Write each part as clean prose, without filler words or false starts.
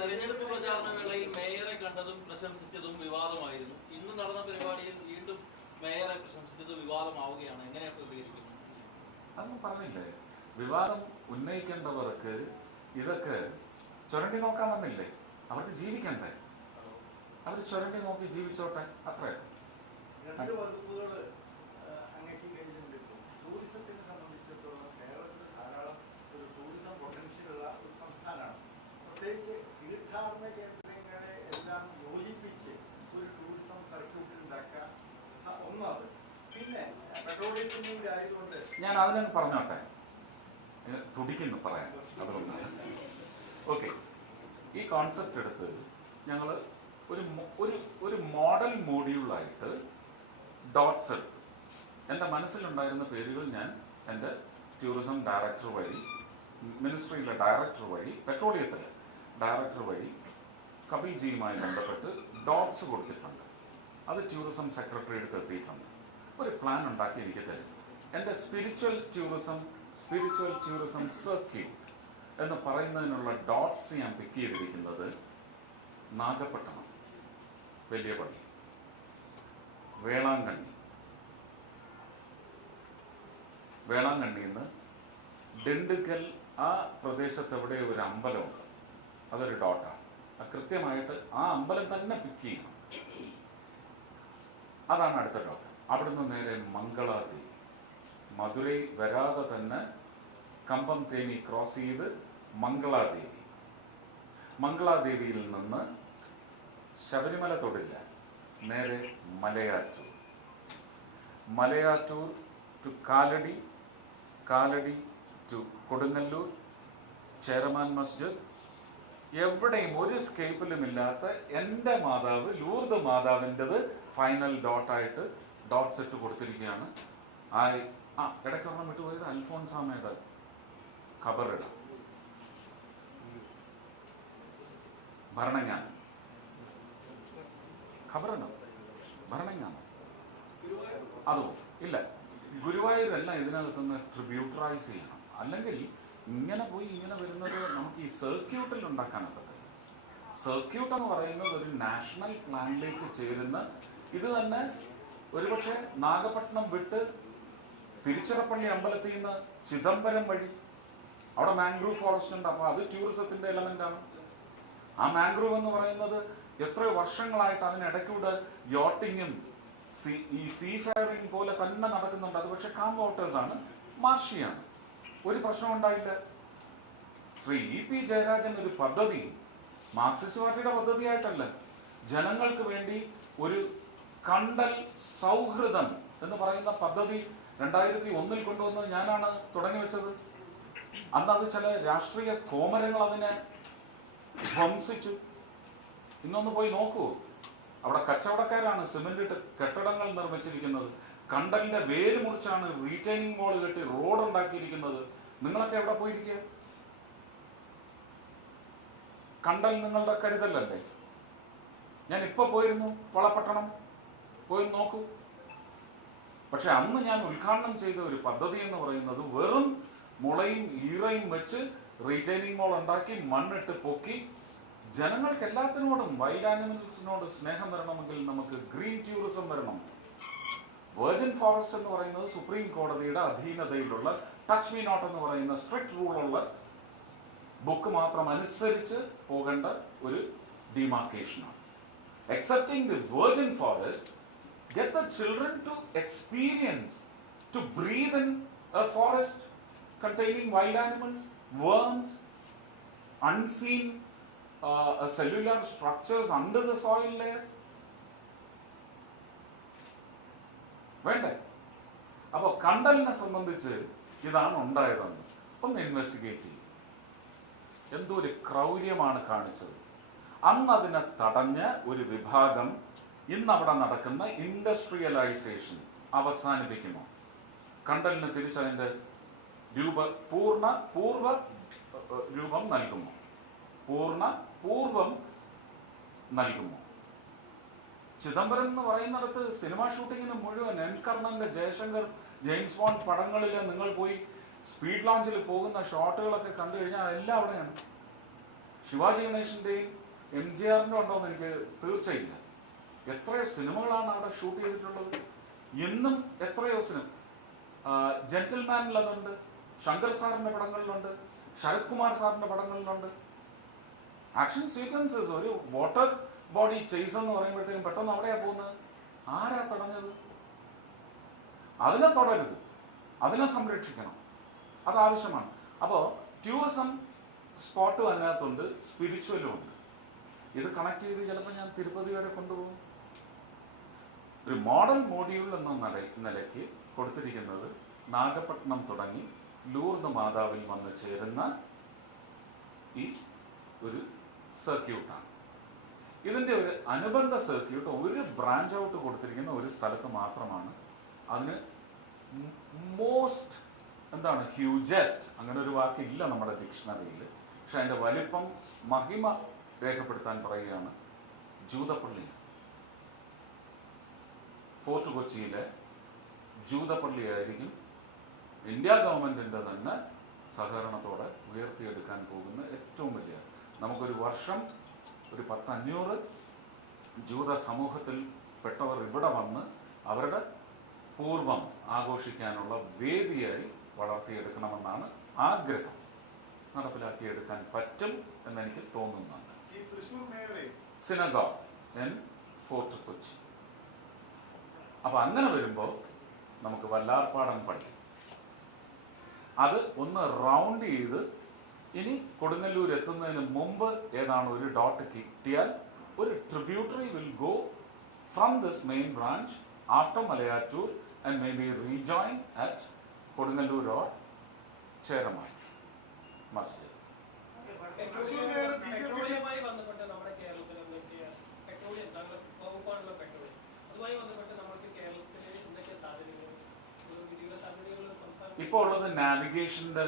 തെരഞ്ഞെടുപ്പ് പ്രചാരണ വേളയിൽ മേയറെ കണ്ടതും പ്രശംസിച്ചതും വിവാദമായിരുന്നു. ഇന്ന് നടന്ന പരിപാടിയിൽ വീണ്ടും മേയറെ പ്രശംസിച്ചത് വിവാദമാവുകയാണ്. എങ്ങനെയാണ് പ്രതികരിക്കുന്നത്? അതൊന്നും പറഞ്ഞില്ലേ, വിവാദം ഉന്നയിക്കേണ്ടവർക്ക് ഇതൊക്കെ ചുരണ്ടി നോക്കാൻ വന്നില്ലേ? അവർക്ക് ജീവിക്കണ്ടേ? അവർ ചുരണ്ടി നോക്കി ജീവിച്ചോട്ടെ, അത്രേ. രണ്ട് വകുപ്പുകൾ അംഗീകരിക്കുന്നുണ്ട്. ടൂറിസത്തിനെ സംബന്ധിച്ചിടത്തോളം കേരളത്തിൽ ധാരാളം ഒരു ടൂറിസം പൊട്ടൻഷ്യലുള്ള ഒരു സംസ്ഥാനമാണ്. പ്രത്യേകിച്ച് തീർത്ഥാടന കേന്ദ്രങ്ങളെ എല്ലാം യോജിപ്പിച്ച് ഒരു ടൂറിസം സർക്യൂട്ട് ഉണ്ടാക്കുക ഒന്നത്. പിന്നെ പെട്രോളിയത്തിൻ്റെ ആയതുകൊണ്ട് ഞാൻ അതിനൊന്ന് പറഞ്ഞോട്ടെ, തുടിക്കുന്നു പറയാൻ, അതുകൊണ്ടാണ്. ഓക്കെ, ഈ കോൺസെപ്റ്റ് എടുത്ത് ഞങ്ങൾ ഒരു മോഡൽ മോഡ്യൂളായിട്ട് ഡോട്ട്സ് എടുത്തു. എൻ്റെ മനസ്സിലുണ്ടായിരുന്ന പേരുകൾ ഞാൻ എൻ്റെ ടൂറിസം ഡയറക്ടർ വഴി, മിനിസ്ട്രിയിലെ ഡയറക്ടർ വഴി, പെട്രോളിയത്തിലെ ഡയറക്ടർ വഴി കപിൽജിയുമായി ബന്ധപ്പെട്ട് ഡോട്ട്സ് കൊടുത്തിട്ടുണ്ട്. അത് ടൂറിസം സെക്രട്ടറി അടുത്ത് എത്തിയിട്ടുണ്ട്. ഒരു പ്ലാൻ ഉണ്ടാക്കി എനിക്ക് തരും. എൻ്റെ സ്പിരിച്വൽ ടൂറിസം സർക്യൂട്ട് എന്ന് പറയുന്നതിനുള്ള ഡോട്ട്സ് ഞാൻ പിക്ക് ചെയ്തിരിക്കുന്നത് നാഗപട്ടണം, വലിയ പള്ളി, വേളാങ്കണ്ണിയിൽ നിന്ന് ദിണ്ടുക്കൽ, ആ പ്രദേശത്ത് എവിടെ ഒരു അമ്പലമുണ്ട്, അതൊരു ഡോട്ടാണ്. കൃത്യമായിട്ട് ആ അമ്പലം തന്നെ പിക്ക് ചെയ്യണം. അതാണ് അടുത്ത ഡോട്ട്. അവിടുന്ന് നേരെ മംഗളാദേവി, മധുരൈ വരാതെ തന്നെ കമ്പം തേനി ക്രോസ് ചെയ്ത് മംഗളാദേവിയിൽ നിന്ന് ശബരിമല തൊടില്ല, നേരെ മലയാറ്റൂർ ടു കാലടി ടു കൊടുങ്ങല്ലൂർ, ചേരമാൻ മസ്ജിദ്, എവിടെയും ഒരു സ്കേപ്പിലും ഇല്ലാത്ത എൻ്റെ മാതാവ് ലൂർദ് മാതാവിൻ്റെത് ഫൈനൽ ഡോട്ടായിട്ട് ഡോട്ട് സെറ്റ് കൊടുത്തിരിക്കുകയാണ്. ഇടയ്ക്കൊരെണ്ണം വിട്ടുപോയത് അൽഫോൻസാമയുടെ ഖബറിട ഭരണങ്ങാനം, അതോ ഇല്ല, ഗുരുവായൂരെല്ലാം ഇതിനകത്തുനിന്ന് ട്രിബ്യൂട്ടറൈസ് ചെയ്യണം. അല്ലെങ്കിൽ ഇങ്ങനെ വരുന്നത് നമുക്ക് ഈ സർക്യൂട്ടിൽ ഉണ്ടാക്കാനൊക്കത്തില്ല. സർക്യൂട്ട് എന്ന് പറയുന്നത് ഒരു നാഷണൽ പ്ലാനിലേക്ക് ചേരുന്ന, ഇത് തന്നെ ഒരുപക്ഷെ നാഗപട്ടണം വിട്ട് തിരുച്ചിറപ്പള്ളി അമ്പലത്തിൽ നിന്ന് ചിദംബരം വഴി അവിടെ മാംഗ്രൂവ് ഫോറസ്റ്റ് ഉണ്ട്. അപ്പോൾ അത് ടൂറിസത്തിന്റെ എലമെന്റ് ആണ്. ആ മാംഗ്രൂവ് എന്ന് പറയുന്നത് എത്രയോ വർഷങ്ങളായിട്ട് അതിനിടയ്ക്കൂടെ യോട്ടിങ്ങും ഈ സീ ഫെയറിംഗ് പോലെ തന്നെ നടക്കുന്നുണ്ട്. അത് പക്ഷെ കാം വാട്ടേഴ്സ് ആണ്, മാർഷിയാണ്, ഒരു പ്രശ്നം ഉണ്ടായില്ല. ശ്രീ ഇ.പി. ജയരാജൻ ഒരു പദ്ധതി മാർക്സിസ്റ്റ് പാർട്ടിയുടെ പദ്ധതിയായിട്ടല്ല, ജനങ്ങൾക്ക് വേണ്ടി ഒരു കണ്ടൽ സൗഹൃദം എന്ന് പറയുന്ന പദ്ധതി 2001 കൊണ്ടുവന്ന് ഞാനാണ് തുടങ്ങി വെച്ചത്. അന്ന് അത് ചില രാഷ്ട്രീയ കോമരങ്ങൾ അതിനെ ധ്വംസിച്ചു. ഇന്നൊന്ന് പോയി നോക്കൂ, അവിടെ കച്ചവടക്കാരാണ് സിമെന്റ് ഇട്ട് കെട്ടിടങ്ങൾ നിർമ്മിച്ചിരിക്കുന്നത്. കണ്ടലിന്റെ വേര് മുറിച്ചാണ് റീറ്റെയിനിങ് വാൾ കെട്ടി റോഡ് ഉണ്ടാക്കിയിരിക്കുന്നത്. നിങ്ങളൊക്കെ എവിടെ പോയിരിക്കുക? കണ്ടൽ നിങ്ങളുടെ കരുതലല്ലേ? ഞാൻ ഇപ്പൊ പോയിരുന്നു വളപട്ടണം, പോയി നോക്കൂ. പക്ഷെ അന്ന് ഞാൻ ഉദ്ഘാടനം ചെയ്ത ഒരു പദ്ധതി എന്ന് പറയുന്നത് വെറും മുളയും ഈറയും വെച്ച് റീറ്റെയിനിങ് വാൾ ഉണ്ടാക്കി മണ്ണിട്ട് പൊക്കി, ജനങ്ങൾക്ക് എല്ലാത്തിനോടും വൈൽഡ് ആനിമൽസിനോട് സ്നേഹം വരണമെങ്കിൽ നമുക്ക് ഗ്രീൻ ടൂറിസം വരണം. വെർജിൻ ഫോറസ്റ്റ് എന്ന് പറയുന്നത് സുപ്രീം കോടതിയുടെ അധീനതയിലുള്ള ടച്ച് മീ നോട്ട് എന്ന് പറയുന്ന സ്ട്രിക്റ്റ് റൂളുള്ള ബുക്ക് മാത്രം അനുസരിച്ച് പോകേണ്ട ഒരു ഡിമാർക്കേഷനാണ്. Accepting the virgin forest, get the children to experience, to breathe in a forest containing wild animals, worms, unseen cellular structures under the soil layer. വേണ്ടേ? അപ്പോൾ കണ്ടലിനെ സംബന്ധിച്ച് ഇതാണ് ഉണ്ടായതെന്ന് ഒന്ന് ഇൻവെസ്റ്റിഗേറ്റ് ചെയ്യും. എന്തോ ഒരു ക്രൗര്യമാണ് കാണിച്ചത്. അന്ന് അതിനെ തടഞ്ഞ ഒരു വിഭാഗം ഇന്ന് അവിടെ നടക്കുന്ന ഇൻഡസ്ട്രിയലൈസേഷൻ അവസാനിപ്പിക്കുമോ? കണ്ടലിന് തിരിച്ചതിൻ്റെ പൂർവ്വ രൂപം നൽകുമോ? പൂർവ്വം നൽകുമോ? ചിദംബരം എന്ന് പറയുന്നിടത്ത് സിനിമ ഷൂട്ടിങ്ങിന് മുഴുവൻ എൻ കർണന്റെ ജയശങ്കർ ജെയിംസ് ബോണ്ട് പടങ്ങളിൽ നിങ്ങൾ പോയി സ്പീഡ് ലോഞ്ചിൽ പോകുന്ന ഷോട്ടുകളൊക്കെ കണ്ടു കഴിഞ്ഞാൽ എല്ലാം അവിടെയാണ്. ശിവാജി ഗണേശന്റെയും MGRന്റെ ഉണ്ടോ എന്ന് എനിക്ക് തീർച്ചയില്ല. എത്രയോ സിനിമകളാണ് അവിടെ ഷൂട്ട് ചെയ്തിട്ടുള്ളത്. ഇന്നും എത്രയോ സിനിമ, ജെന്റിൽമാനിൽ അതുണ്ട്, ശങ്കർ സാറിന്റെ പടങ്ങളിലുണ്ട്, ശരത് കുമാർ സാറിന്റെ പടങ്ങളിലുണ്ട്. ആക്ഷൻ സീക്വൻസസ്, ഒരു വാട്ടർ ബോഡി ചേസ് എന്ന് പറയുമ്പോഴത്തേക്കും പെട്ടെന്ന് അവിടെയാ പോകുന്നത്. ആരാ തടഞ്ഞത്? അതിനെ തുടരുത്, അതിനെ സംരക്ഷിക്കണം, അത് ആവശ്യമാണ്. അപ്പോൾ ടൂറിസം സ്പോട്ടും അതിനകത്തുണ്ട്, സ്പിരിച്വലും ഉണ്ട്. ഇത് കണക്ട് ചെയ്ത് ചിലപ്പോൾ ഞാൻ തിരുപ്പതി വരെ കൊണ്ടുപോകും. ഒരു മോഡൽ മോഡ്യൂൾ എന്ന നിലയ്ക്ക് കൊടുത്തിരിക്കുന്നത് നാഗപട്ടണം തുടങ്ങി ലൂർദ് മാതാവിൽ വന്ന് ചേരുന്ന ഈ ഒരു സർക്യൂട്ടാണ്. ഇതിൻ്റെ ഒരു അനുബന്ധ സർക്യൂട്ട് ഒരു ബ്രാഞ്ച് ഔട്ട് കൊടുത്തിരിക്കുന്ന ഒരു സ്ഥലത്ത് മാത്രമാണ്. അതിന് മോസ്റ്റ് ഹ്യൂജസ്റ്റ്, അങ്ങനെ ഒരു വാക്കില്ല നമ്മുടെ ഡിക്ഷണറിയിൽ. പക്ഷെ അതിൻ്റെ വലിപ്പം, മഹിമ രേഖപ്പെടുത്താൻ പറയുകയാണ് ജൂതപ്പള്ളി. ഫോർട്ട് കൊച്ചിയിലെ ജൂതപ്പള്ളി ആയിരിക്കും ഇന്ത്യ ഗവൺമെന്റിന്റെ തന്നെ സഹകരണത്തോടെ ഉയർത്തിയെടുക്കാൻ പോകുന്ന ഏറ്റവും വലിയ, നമുക്കൊരു വർഷം ഒരു 500 ജൂത സമൂഹത്തിൽ പെട്ടവർ ഇവിടെ വന്ന് അവരുടെ പൂർവം ആഘോഷിക്കാനുള്ള വേദിയായി വളർത്തിയെടുക്കണമെന്നാണ് ആഗ്രഹം. നടപ്പിലാക്കിയെടുക്കാൻ പറ്റും എന്നെനിക്ക് തോന്നുന്നുണ്ട്. Synagogue in fort Kochi. അപ്പൊ അങ്ങനെ വരുമ്പോൾ നമുക്ക് വല്ലാർപാടം പള്ളി അത് ഒന്ന് റൗണ്ട് ചെയ്ത് ഇനി കൊടുങ്ങല്ലൂർ എത്തുന്നതിന് മുമ്പ് ഏതാണ് ഒരു ഡോട്ട് കിട്ടിയാൽ ഒരു tributary will go from this main branch after Malayattoor and may be rejoin at Kodungallur or Cheraman Masjid. പെട്രോളിയവുമായി ബന്ധപ്പെട്ട് നമ്മുടെ കേരളത്തിൽ പെട്രോളിയം വകുപ്പാണല്ലോ പെട്രോളിയം, അതുമായി ബന്ധപ്പെട്ട് നമുക്ക് കേരളത്തിൽ എന്തൊക്കെ സാധ്യതകൾ, ഇപ്പോൾ ഉള്ളത് നാവിഗേഷന്റെ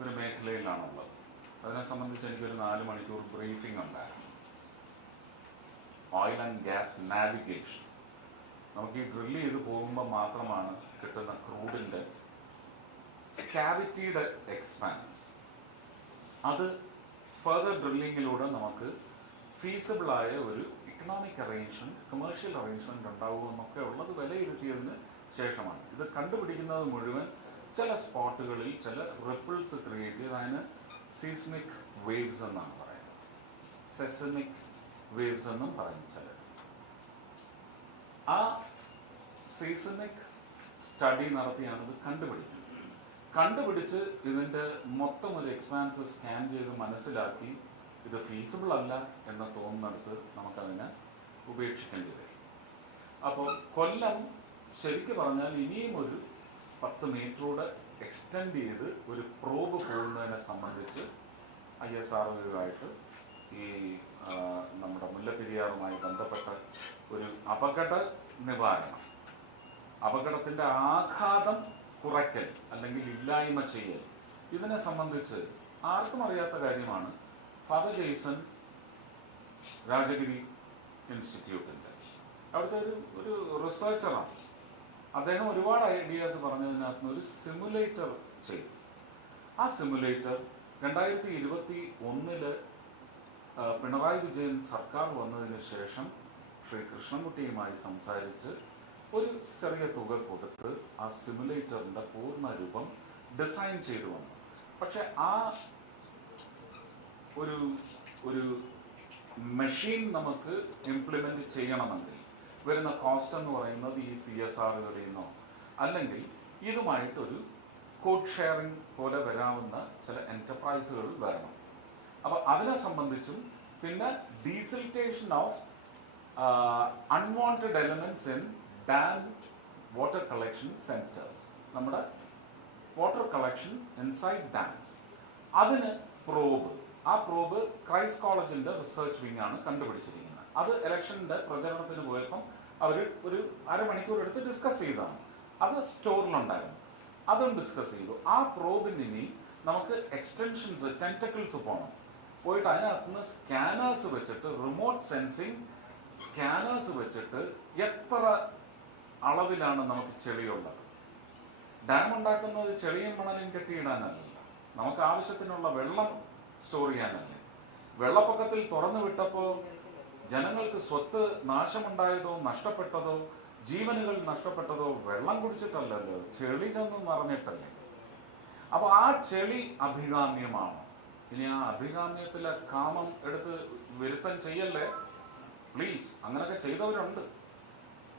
ഒരു മേഖലയിലാണുള്ളത്. അതിനെ സംബന്ധിച്ച് എനിക്കൊരു 4 മണിക്കൂർ ബ്രീഫിംഗ് ഉണ്ടായിരുന്നു. Oil and gas navigation. നമുക്ക് ഈ ഡ്രില്ല് ചെയ്ത് പോകുമ്പോൾ മാത്രമാണ് കിട്ടുന്ന ക്രൂഡിന്റെ ക്യാവിറ്റിയുടെ എക്സ്പാൻസ്. അത് ഫർദർ ഡ്രില്ലിങ്ങിലൂടെ നമുക്ക് ഫീസിബിളായ ഒരു ഇക്കണോമിക് അറേഞ്ച്മെന്റ്, കമേഴ്ഷ്യൽ അറേഞ്ച്മെന്റ് ഉണ്ടാവുമെന്നൊക്കെ ഉള്ളത് വിലയിരുത്തിയതിന് ശേഷമാണ്. ഇത് കണ്ടുപിടിക്കുന്നത് മുഴുവൻ ചില സ്പോട്ടുകളിൽ ചില റിപ്പിൾസ് ക്രിയേറ്റ് ചെയ്ത് അതിന് സീസ്മിക് വേവ്സ് എന്നാണ് പറയുന്നത്, സെസമിക് വേവ്സ് എന്നും പറയും ചിലർ. ആ സീസ്മിക് സ്റ്റഡി നടത്തിയാണ് ഇത് കണ്ടുപിടിച്ച് ഇതിൻ്റെ മൊത്തം ഒരു എക്സ്പാൻസ് സ്കാൻ ചെയ്ത് മനസ്സിലാക്കി ഇത് ഫീസിബിൾ അല്ല എന്ന് തോന്നുന്നിടത്ത് നമുക്കതിനെ ഉപേക്ഷിക്കേണ്ടി വരും. അപ്പോൾ കൊല്ലം ശരിക്കും പറഞ്ഞാൽ ഇനിയും ഒരു 10 മീറ്ററൂടെ എക്സ്റ്റെൻഡ് ചെയ്ത് ഒരു പ്രോബ് പോകുന്നതിനെ സംബന്ധിച്ച് ISROയുമായിട്ട് ഈ നമ്മുടെ മുല്ലപ്പെരിയാറുമായി ബന്ധപ്പെട്ട ഒരു അപകട നിവാരണം, അപകടത്തിൻ്റെ ആഘാതം കുറയ്ക്കൽ അല്ലെങ്കിൽ ഇല്ലായ്മ ചെയ്യൽ, ഇതിനെ സംബന്ധിച്ച് ആർക്കും അറിയാത്ത കാര്യമാണ്. ഫാദർ ജെയ്സൺ രാജഗിരി ഇൻസ്റ്റിറ്റ്യൂട്ടിൻ്റെ അവിടുത്തെ ഒരു റിസർച്ചറാണ്. അദ്ദേഹം ഒരുപാട് ഐഡിയാസ് പറഞ്ഞതിനകത്ത് ഒരു സിമുലേറ്റർ ചെയ്തു. ആ സിമുലേറ്റർ 2021 പിണറായി വിജയൻ സർക്കാർ വന്നതിന് ശേഷം ശ്രീ കൃഷ്ണൻകുട്ടിയുമായി സംസാരിച്ച് ഒരു ചെറിയ തുക കൊടുത്ത് ആ സിമുലേറ്ററിൻ്റെ പൂർണ്ണ രൂപം ഡിസൈൻ ചെയ്തു വന്നു. പക്ഷെ ആ ഒരു മെഷീൻ നമുക്ക് ഇംപ്ലിമെന്റ് ചെയ്യണമെങ്കിൽ വരുന്ന കോസ്റ്റ് എന്ന് പറയുന്നത് ഈ CSRകളിൽ നിന്നോ അല്ലെങ്കിൽ ഇതുമായിട്ടൊരു കോഡ് ഷെയറിംഗ് പോലെ വരാവുന്ന ചില എന്റർപ്രൈസുകൾ വരണം. അപ്പോൾ അതിനെ സംബന്ധിച്ചും പിന്നെ desiltation of unwanted elements in dam water collection centres, നമ്മുടെ വാട്ടർ കളക്ഷൻ ഇൻസൈഡ് ഡാംസ്, അതിന് ആ പ്രോബ് ക്രൈസ്റ്റ് കോളേജിന്റെ റിസർച്ച് വിങ് ആണ് കണ്ടുപിടിച്ചിരിക്കുന്നത്. അത് ഇലക്ഷന്റെ പ്രചരണത്തിന് പോയപ്പം അവർ ഒരു അരമണിക്കൂർ എടുത്ത് ഡിസ്കസ് ചെയ്തതാണ്. അത് സ്റ്റോറിലുണ്ടായിരുന്നു, അതും ഡിസ്കസ് ചെയ്തു. ആ പ്രോബിന് ഇനി നമുക്ക് എക്സ്റ്റൻഷൻസ്, ടെൻറ്റക്കിൾസ് പോയിട്ട് അതിനകത്തുനിന്ന് സ്കാനേഴ്സ് വെച്ചിട്ട്, റിമോട്ട് സെൻസിങ് സ്കാനേഴ്സ് വെച്ചിട്ട് എത്ര അളവിലാണ് നമുക്ക് ചെളിയുള്ളത്. ഡാം ഉണ്ടാക്കുന്നത് ചെളിയും മണലും കെട്ടിയിടാനല്ല, നമുക്ക് ആവശ്യത്തിനുള്ള വെള്ളം സ്റ്റോർ ചെയ്യാനല്ലേ. വെള്ളപ്പൊക്കത്തിൽ തുറന്നു വിട്ടപ്പോ ജനങ്ങൾക്ക് സ്വത്ത് നാശമുണ്ടായതോ നഷ്ടപ്പെട്ടതോ ജീവനുകൾ നഷ്ടപ്പെട്ടതോ വെള്ളം കുടിച്ചിട്ടല്ലല്ലോ, ചെളി ചെന്ന് നിറഞ്ഞിട്ടല്ലേ. അപ്പൊ ആ ചെളി അഭികാമ്യമാണ്. ഇനി ആ അഭികാമ്യത്തിലെ കാമം എടുത്ത് വരുത്തം ചെയ്യല്ലേ പ്ലീസ്. അങ്ങനൊക്കെ ചെയ്തവരുണ്ട്.